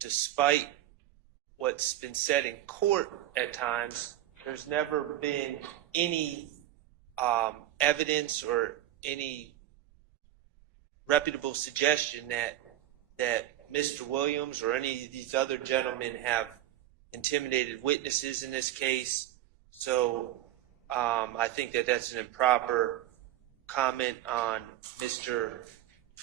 despite what's been said in court at times, there's never been any evidence or any reputable suggestion that Mr. Williams or any of these other gentlemen have intimidated witnesses in this case. So I think that that's an improper comment on Mr.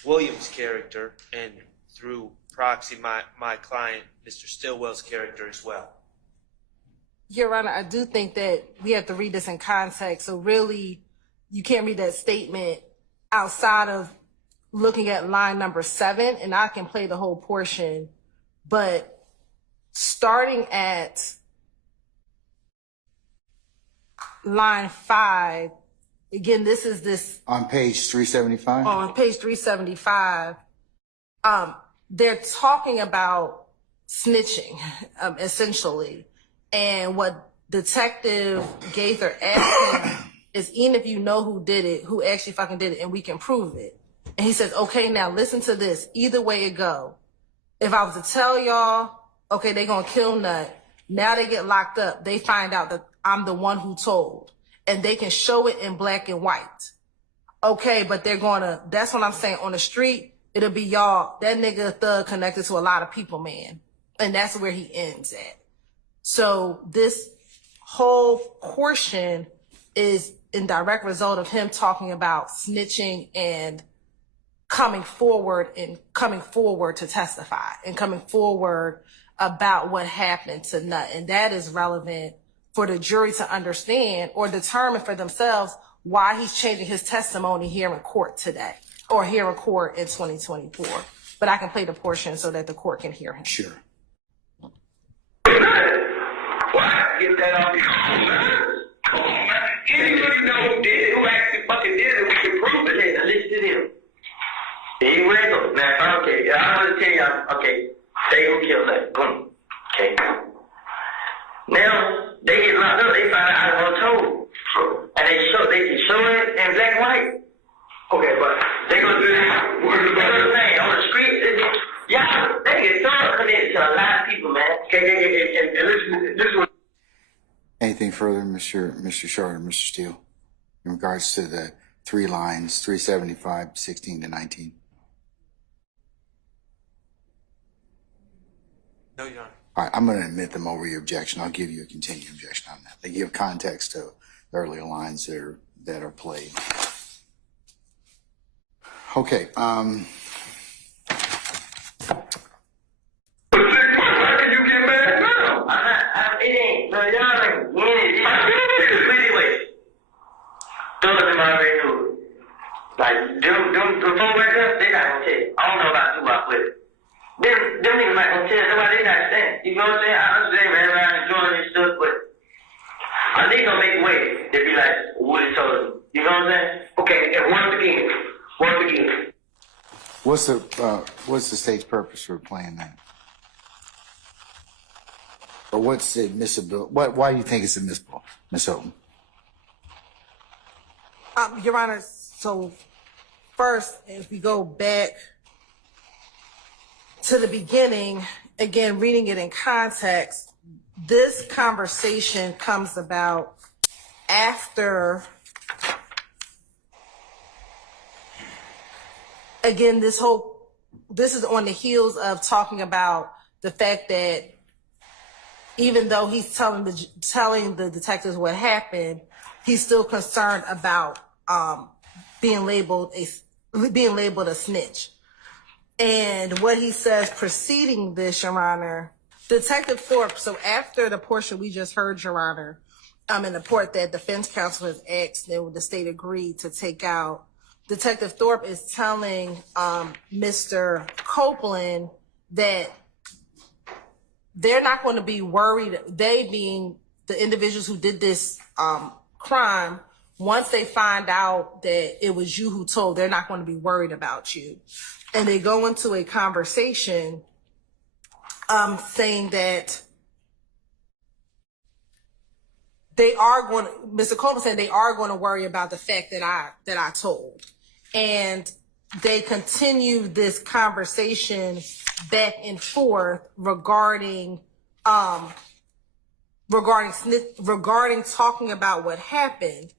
Williams' character, and through proxy, my client, Mr. Stillwell's character as well. Your Honor, I do think that we have to read this in context. So really, you can't read that statement outside of looking at line number 7, and I can play the whole portion, but starting at line 5, again, this is this on page 375. On page 375, they're talking about snitching, essentially, and what Detective Gaither asked him is, even if you know who did it, who actually fucking did it, and we can prove it. And he says, okay, now listen to this. Either way it go. If I was to tell y'all, okay, they gonna kill Nut. Now they get locked up. They find out that I'm the one who told. And they can show it in black and white. Okay, but they're gonna, that's what I'm saying. On the street, it'll be y'all, that nigga thug connected to a lot of people, man. And that's where he ends at. So this whole portion is in direct result of him talking about snitching and coming forward to testify and coming forward about what happened to Nut. And that is relevant for the jury to understand or determine for themselves why he's changing his testimony here in court today, or here in court in 2024. But I can play the portion so that the court can hear him. Sure. Why get that off your mind? Come on, man. Anybody know who did it, who actually fucking did it, we can prove it. Hey, now listen to them. He went, now, okay, I'm going to tell you, okay, they who killed that. Boom. Okay. Now, they get locked up, they find out I was told. And they can show it in black and white. Okay, but they gonna do that. What is the thing? On the street, yeah, they get thrown connected to a lot of people, man. Okay, and this is Anything further, Mr. Schardt or Mr. Steele, in regards to the 3 lines, 375, 16 to 19? No, Your Honor. All right, I'm going to admit them over your objection. I'll give you a continued objection on that. They give context to the earlier lines that are played. Okay. How can you get mad now? It ain't. No, y'all ain't winning. Anyway, those of them already knew. Like, them before right there, they not gonna tell you. I don't know about too much, but them niggas not gonna tell you. Nobody, they not saying. You know what I'm saying? I understand, man, around enjoying this stuff, but I think gonna make a way. They be like, what he told them. You know what I'm saying? Okay, and once again. What's the state's purpose for playing that? Or what's the admissible? Why do you think it's admissible, Ms. Fulton? Your Honor, so first, if we go back to the beginning, again, reading it in context, this conversation comes about after, again, this is on the heels of talking about the fact that even though he's telling the detectives what happened, he's still concerned about being labeled a snitch. And what he says preceding this, Your Honor, Detective Thorpe, so after the portion we just heard, Your Honor, in the part that defense counsel has asked and the state agreed to take out, Detective Thorpe is telling Mr. Copeland that they're not going to be worried, they being the individuals who did this crime, once they find out that it was you who told, they're not going to be worried about you. And they go into a conversation saying that they are going to, Mr. Copeland said they are going to worry about the fact that I told. And they continue this conversation back and forth regarding talking about what happened,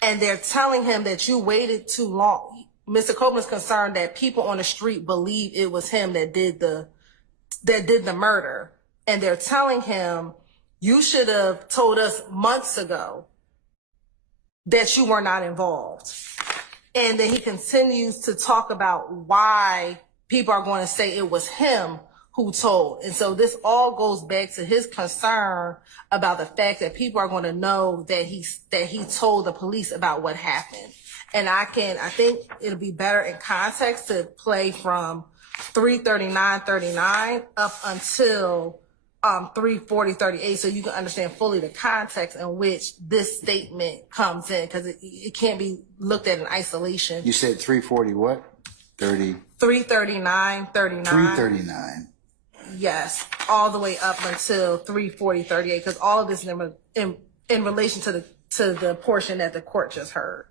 and they're telling him that you waited too long. Mr. Copeland's concerned that people on the street believe it was him that did the murder, and they're telling him, you should have told us months ago that you were not involved. And then he continues to talk about why people are going to say it was him who told. And so this all goes back to his concern about the fact that people are going to know that he told the police about what happened. And I think it'll be better in context to play from 339:39 up until 340:38, so you can understand fully the context in which this statement comes in, because it can't be looked at in isolation. You said 340 what? 30? 339:39. 339. Yes, all the way up until 340:38, because all of this is in relation to the portion that the court just heard.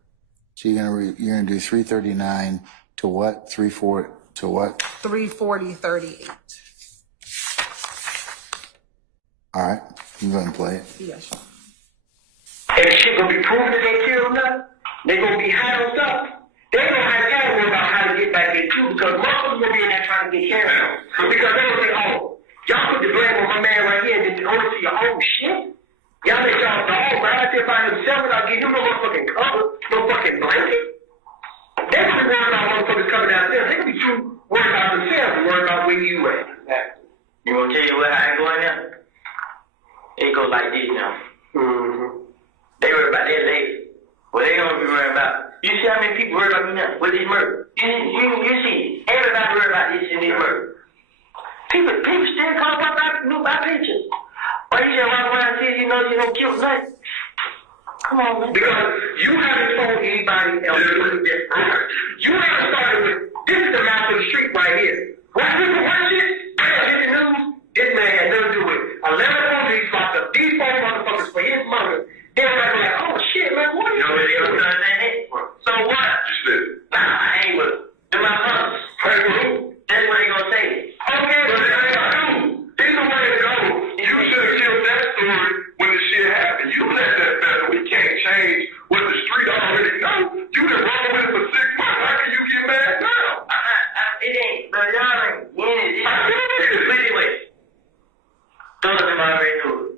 So you're gonna do 339 to what? 34 to what? 340:38. All right, you go and play it. Yes. If shit gonna be proven that they killed them, they gonna be handled up. They gonna have to worry about how to get back there too, because most of them gonna be in there trying to get carried out. Because they gonna say, oh, y'all put the blame on my man right here, and then only see your own shit. Y'all let y'all dog right out there by himself without getting him no motherfucking cover, no fucking blanket. They gonna be worried about motherfuckers coming downstairs. They gonna be too worried about themselves and worried about where you at. You wanna tell you what how it going now? It goes like this now. They worry about that lady. Well, they don't be worried about. You see how many people worry about me now with this murder? You see, everybody worry about this and this murder. People still call my pictures. Why you just walk around and say you know you don't kill nothing? Come on, man. Because you haven't told anybody else to do this. You haven't started with, this is the mouth of the street right here. What people watch it? Hit the news. This man had nothing to do with it. 11 police locked up these four motherfuckers for his murder. They're like, oh shit, man, what are you doing? You know what I'm saying? So what? Nah, I ain't with them. They're my brothers. That's what they gonna say. Okay, but they ain't gonna do. Either way it goes, you should have killed that story when the shit happened. You let that better. We can't change what the street already know. You been wrong with it for 6 months. How can you get mad now? It ain't, bro. Y'all ain't winning. Anyway. Those of them already knew it.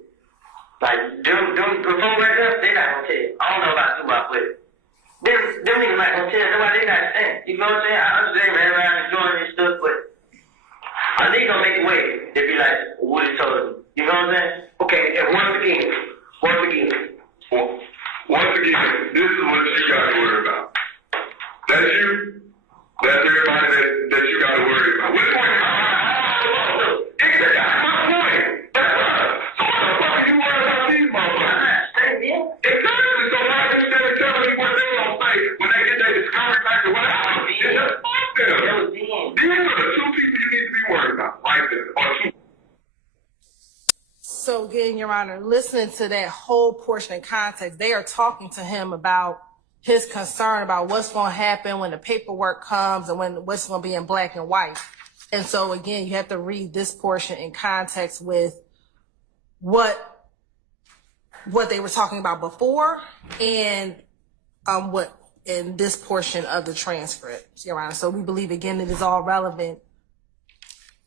Like, them before right now, they not gonna tell you. I don't know about too much with it. Them niggas not gonna tell you. Nobody, they not saying. You know what I'm saying? I understand man around enjoying this stuff, but a nigga gonna make a way. They be like, what he told you. You know what I'm saying? Okay, and once again, this is what you gotta worry about. That's you. That's everybody that you gotta worry about. Which one? So again, Your Honor, listening to that whole portion in context, they are talking to him about his concern about what's going to happen when the paperwork comes and when what's going to be in black and white. And so again, you have to read this portion in context with what they were talking about before and what in this portion of the transcript, Your Honor. So we believe again it is all relevant.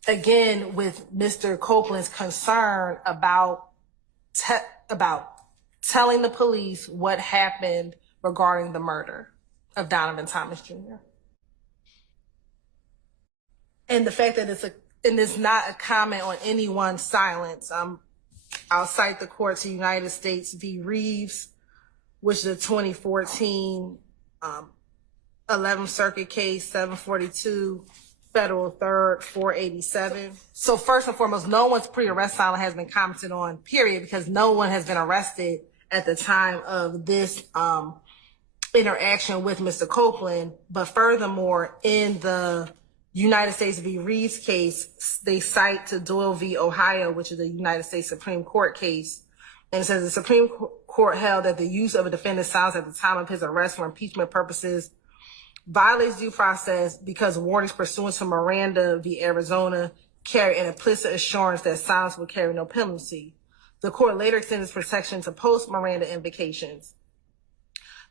Again, with Mr. Copeland's concern about telling the police what happened regarding the murder of Donovan Thomas Jr. And the fact that it's not a comment on anyone's silence. I'll cite the court to United States v. Reeves, which is a 2014 11th Circuit case, 742. Federal 3rd, 487. So first and foremost, no one's pre-arrest silence has been commented on, period, because no one has been arrested at the time of this interaction with Mr. Copeland. But furthermore, in the United States v. Reeves case, they cite to Doyle v. Ohio, which is a United States Supreme Court case. And it says the Supreme Court held that the use of a defendant's silence at the time of his arrest for impeachment purposes violates due process because warnings pursuant to Miranda v. Arizona carry an implicit assurance that silence will carry no penalty. The court later extends protection to post-Miranda invocations.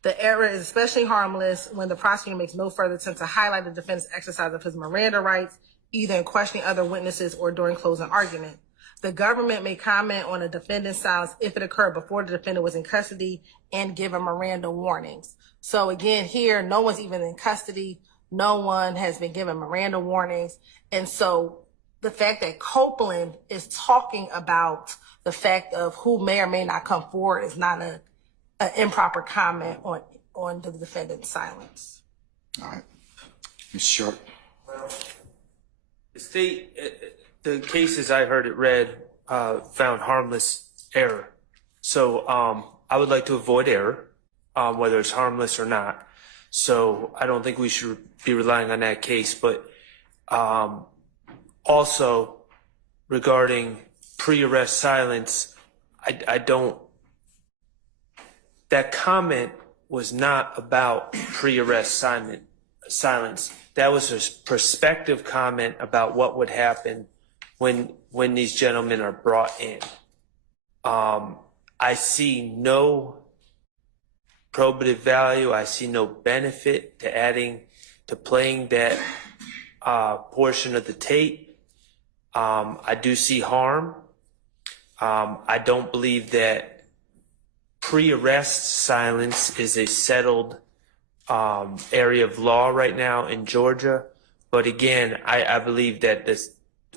The error is especially harmless when the prosecutor makes no further attempt to highlight the defendant's exercise of his Miranda rights, either in questioning other witnesses or during closing argument. The government may comment on a defendant's silence if it occurred before the defendant was in custody and given Miranda warnings. So again, here, no one's even in custody. No one has been given Miranda warnings. And so the fact that Copeland is talking about the fact of who may or may not come forward is not an improper comment on the defendant's silence. All right. Mr. Schardt. Well, the state, the cases I heard it read found harmless error. So I would like to avoid error, whether it's harmless or not. So I don't think we should be relying on that case. But also regarding pre-arrest silence, I don't. That comment was not about pre-arrest silence. That was a prospective comment about what would happen when these gentlemen are brought in. I see no probative value. I see no benefit to playing that portion of the tape. I do see harm. I don't believe that pre-arrest silence is a settled area of law right now in Georgia. But again, I believe that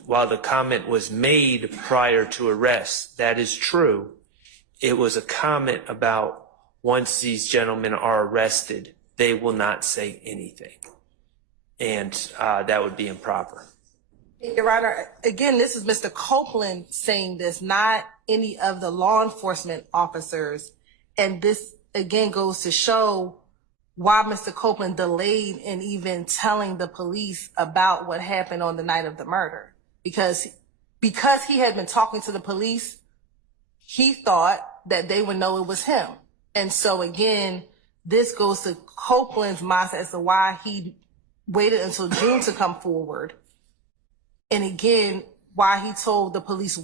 while the comment was made prior to arrest, that is true. It was a comment about once these gentlemen are arrested, they will not say anything. And that would be improper. Your Honor, again, this is Mr. Copeland saying this, not any of the law enforcement officers. And this, again, goes to show why Mr. Copeland delayed in even telling the police about what happened on the night of the murder. Because he had been talking to the police, he thought that they would know it was him. And so, again, this goes to Copeland's mindset as to why he waited until June to come forward. And again, why he told the police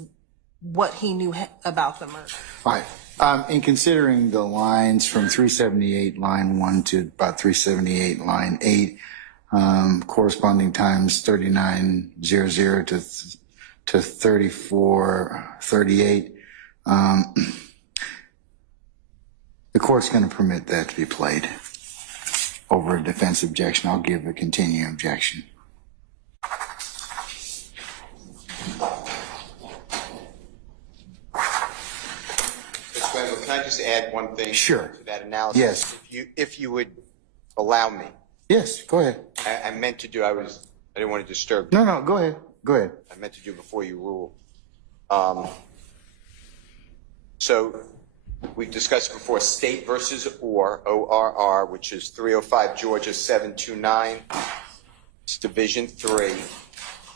what he knew about the murder. All right. In considering the lines from 378 line 1 to about 378 line 8, corresponding times 3900 to 3438, the court's going to permit that to be played over a defense objection. I'll give a continuing objection. Can I just add one thing Sure. to that analysis? Yes. If you would allow me. Yes, go ahead. I meant to do, I didn't want to disturb you. No, go ahead. Go ahead. I meant to do before you rule. So we've discussed before State versus ORR, which is 305 Georgia 729. It's Division 3,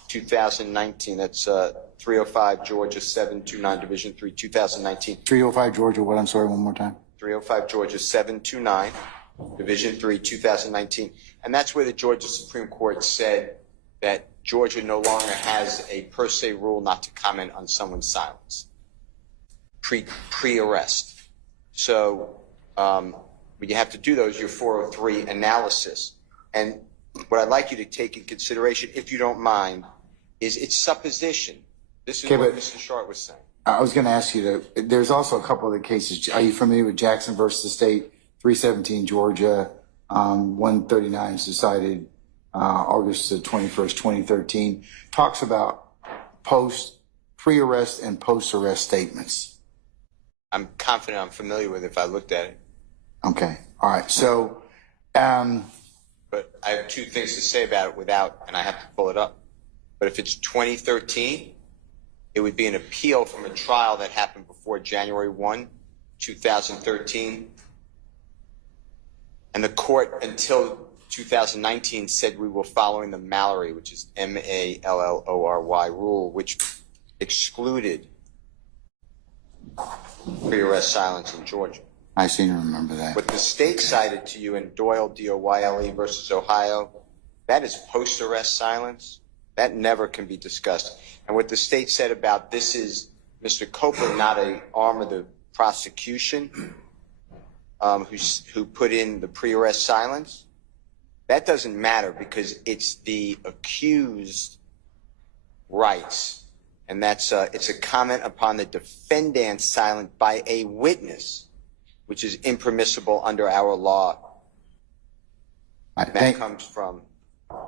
2019. That's 305 Georgia 729, Division 3, 2019. 305 Georgia, what? I'm sorry, one more time. 305 Georgia 729, Division 3, 2019. And that's where the Georgia Supreme Court said that Georgia no longer has a per se rule not to comment on someone's silence pre-arrest. So when you have to do those, your 403 analysis. And what I'd like you to take in consideration, if you don't mind, is its supposition. This is what Mr. Schardt was saying. I was going to ask you there's also a couple other cases. Are you familiar with Jackson versus State, 317 Georgia, 139 is decided August the 21st, 2013, talks about pre-arrest and post-arrest statements. I'm confident I'm familiar with it if I looked at it. Okay. All right. So, but I have two things to say about it and I have to pull it up. But if it's 2013, it would be an appeal from a trial that happened before January 1, 2013. And the court until 2019 said we were following the Mallory, which is Mallorory rule, which excluded pre-arrest silence in Georgia. I seem to remember that. What the state cited to you in Doyle, D-O-Y-L-E versus Ohio, that is post-arrest silence. That never can be discussed. And what the state said about this is Mr. Copeland, not an arm of the prosecution, who put in the pre-arrest silence. That doesn't matter because it's the accused rights. And that's it's a comment upon the defendant's silence by a witness, which is impermissible under our law. That comes from.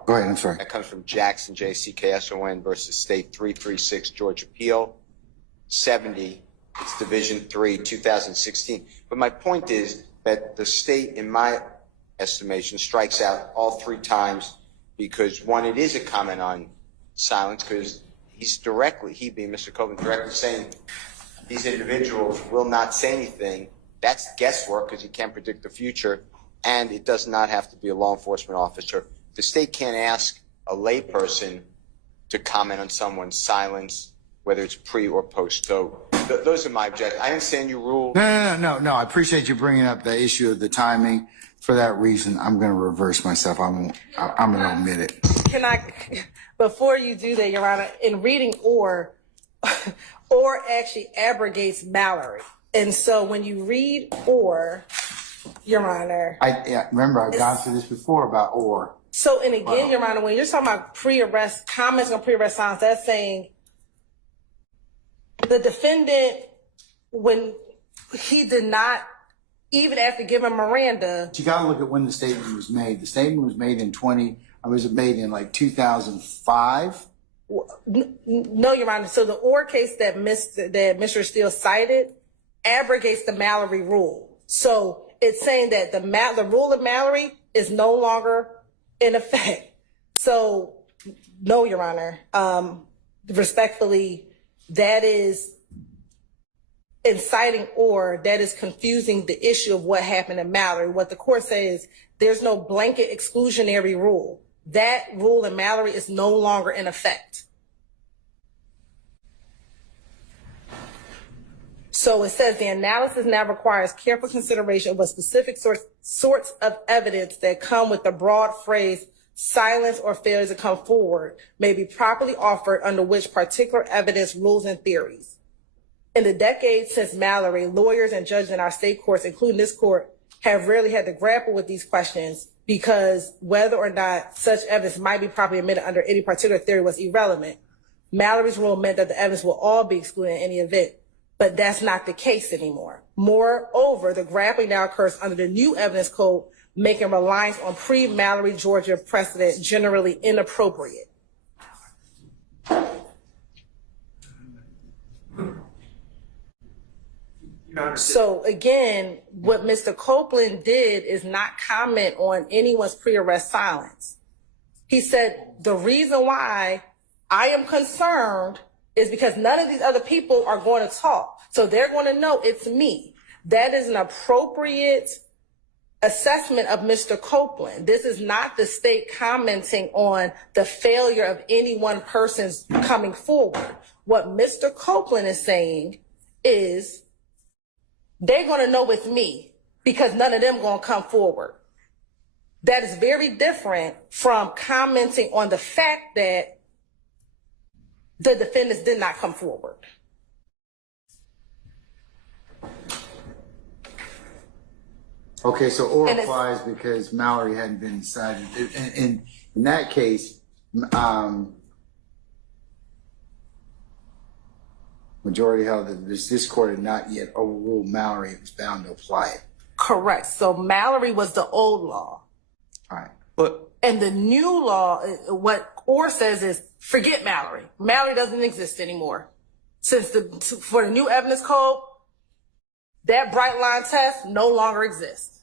Go ahead. I'm sorry. That comes from Jackson, J-C-K-S-O-N versus State 336 Georgia Appeal 70. It's Division 3, 2016. But my point is that the state, in my estimation, strikes out all three times because, one, it is a comment on silence because he being Mr. Copeland, directly saying these individuals will not say anything. That's guesswork because you can't predict the future, and it does not have to be a law enforcement officer. The state can't ask a layperson to comment on someone's silence, whether it's pre or post. So those are my objectives. I understand your rule. No. I appreciate you bringing up the issue of the timing. For that reason, I'm going to reverse myself. I'm going to omit it. Can I, before you do that, Your Honor, in reading or actually abrogates Mallory. And so when you read or, Your Honor. Remember, I've gone through this before about or. So, and again, Your Honor, when you're talking about pre-arrest, comments on pre-arrest silence, that's saying the defendant, when he did not, even after giving Miranda. But you got to look at when the statement was made. The statement was made in 2005? No, Your Honor. So the or case that Mr. Steele cited abrogates the Mallory rule. So it's saying that the rule of Mallory is no longer in effect. So no, Your Honor. Respectfully, that is inciting or that is confusing the issue of what happened in Mallory. What the court says, there's no blanket exclusionary rule. That rule in Mallory is no longer in effect. So it says the analysis now requires careful consideration of what specific sorts of evidence that come with the broad phrase silence or failure to come forward may be properly offered under which particular evidence, rules, and theories. In the decades since Mallory, lawyers and judges in our state courts, including this court, have rarely had to grapple with these questions because whether or not such evidence might be properly admitted under any particular theory was irrelevant. Mallory's rule meant that the evidence will all be excluded in any event, but that's not the case anymore. Moreover, the grappling now occurs under the new evidence code, making reliance on pre-Mallory Georgia precedent generally inappropriate. So again, what Mr. Copeland did is not comment on anyone's pre-arrest silence. He said, the reason why I am concerned is because none of these other people are going to talk. So they're going to know it's me. That is an appropriate assessment of Mr. Copeland. This is not the state commenting on the failure of any one person's coming forward. What Mr. Copeland is saying is they're going to know it's me because none of them going to come forward. That is very different from commenting on the fact that the defendants did not come forward. Okay, so or applies because Mallory hadn't been decided. In that case, majority held that this court had not yet overruled Mallory. It was bound to apply it. Correct. So Mallory was the old law. All right. And the new law, what Orr says is, forget Mallory. Mallory doesn't exist anymore. For the new evidence code, that bright line test no longer exists.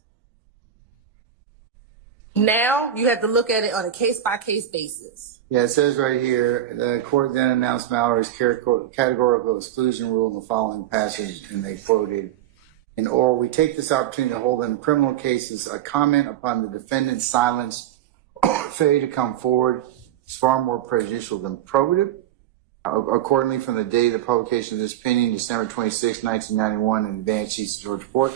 Now you have to look at it on a case-by-case basis. Yeah, it says right here, the court then announced Mallory's categorical exclusion rule in the following passage, and they quoted, in Orr, we take this opportunity to hold in criminal cases a comment upon the defendant's silence or failure to come forward is far more prejudicial than probative. Accordingly, from the date of the publication of this opinion, December 26, 1991, in Advanced East Georgia Court,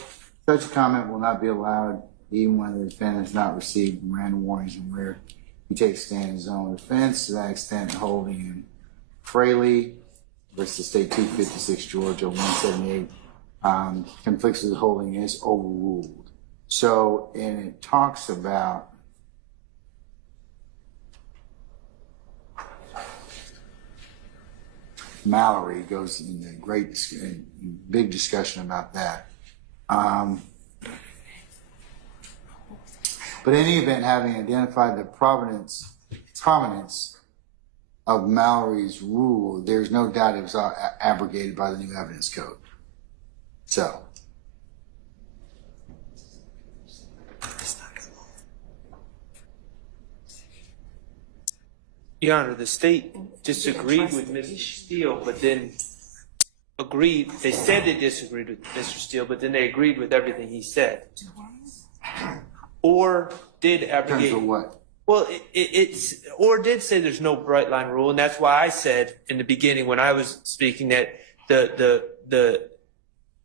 Such a comment will not be allowed even when the defendant has not received Miranda warnings and where he takes stand in his own defense. To that extent, holding him Fraley versus State 256 Georgia 178 conflicts with holding is overruled. So, and it talks about Mallory, goes into big discussion about that. But in any event, having identified the prominence of Mallory's rule, there's no doubt it was abrogated by the new evidence code. So. Your Honor, the state disagreed with Mr. Steele, but then agreed. They said they disagreed with Mr. Steele, but then they agreed with everything he said. Or did abrogate. In terms of what? Well, it's or did say there's no bright line rule, and that's why I said in the beginning when I was speaking that the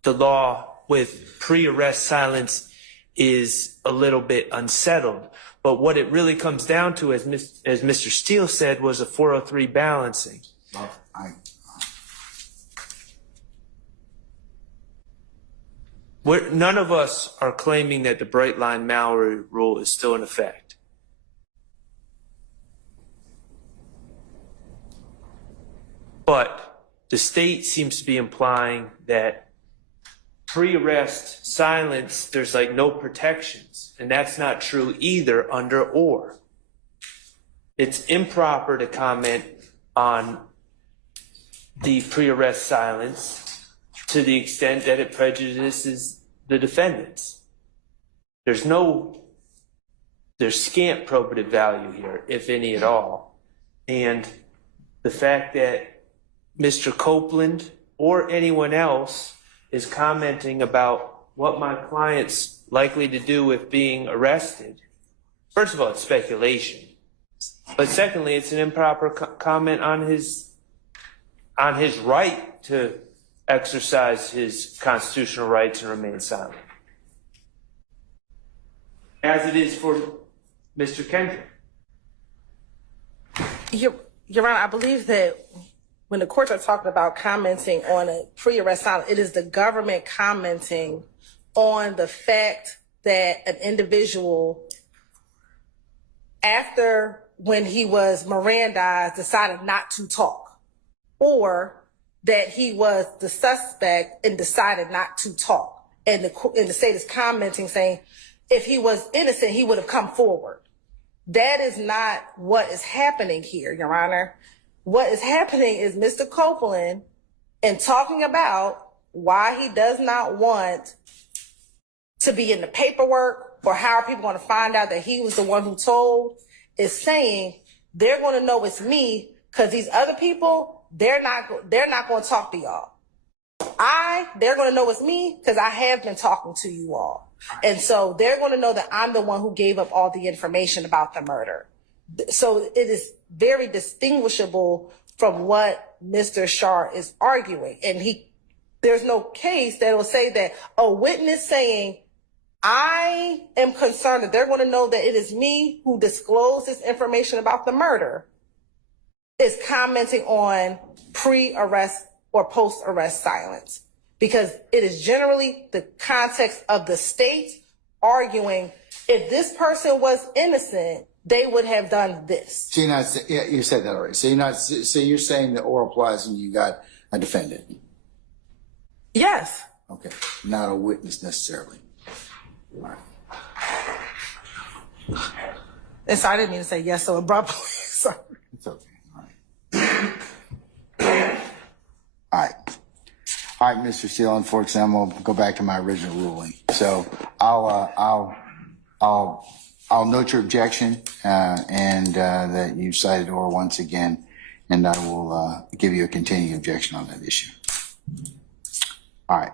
law with pre-arrest silence is a little bit unsettled. But what it really comes down to, as Mr. Steele said, was a 403 balancing. Well, None of us are claiming that the bright line Mallory rule is still in effect. But the state seems to be implying that pre-arrest silence, there's like no protections. And that's not true either under or. It's improper to comment on the pre-arrest silence to the extent that it prejudices the defendants. There's scant probative value here, if any at all. And the fact that Mr. Copeland or anyone else is commenting about what my client's likely to do with being arrested, first of all, it's speculation. But secondly, it's an improper comment on his right to exercise his constitutional rights and remain silent, as it is for Mr. Kendrick. Your Honor, I believe that when the courts are talking about commenting on a pre-arrest silence, it is the government commenting on the fact that an individual, after when he was Mirandized, decided not to talk, or that he was the suspect and decided not to talk. And the state is commenting saying, if he was innocent, he would have come forward. That is not what is happening here, Your Honor. What is happening is Mr. Copeland, in talking about why he does not want to be in the paperwork or how are people going to find out that he was the one who told, is saying they're going to know it's me because these other people, they're not going to talk to y'all. They're going to know it's me because I have been talking to you all. And so they're going to know that I'm the one who gave up all the information about the murder. So it is very distinguishable from what Mr. Schardt is arguing. And there's no case that will say that a witness saying, I am concerned that they're going to know that it is me who disclosed this information about the murder, is commenting on pre-arrest or post-arrest silence. Because it is generally the context of the state arguing, if this person was innocent, they would have done this. So you said that already. So you're saying that or applies when you got a defendant? Yes. Okay. Not a witness necessarily. All right. And so I didn't mean to say yes so abruptly. Sorry. It's okay. All right. All right, Mr. Steele. Unfortunately, I'm gonna go back to my original ruling. So I'll note your objection and that you cited or once again, and I will give you a continuing objection on that issue. All right.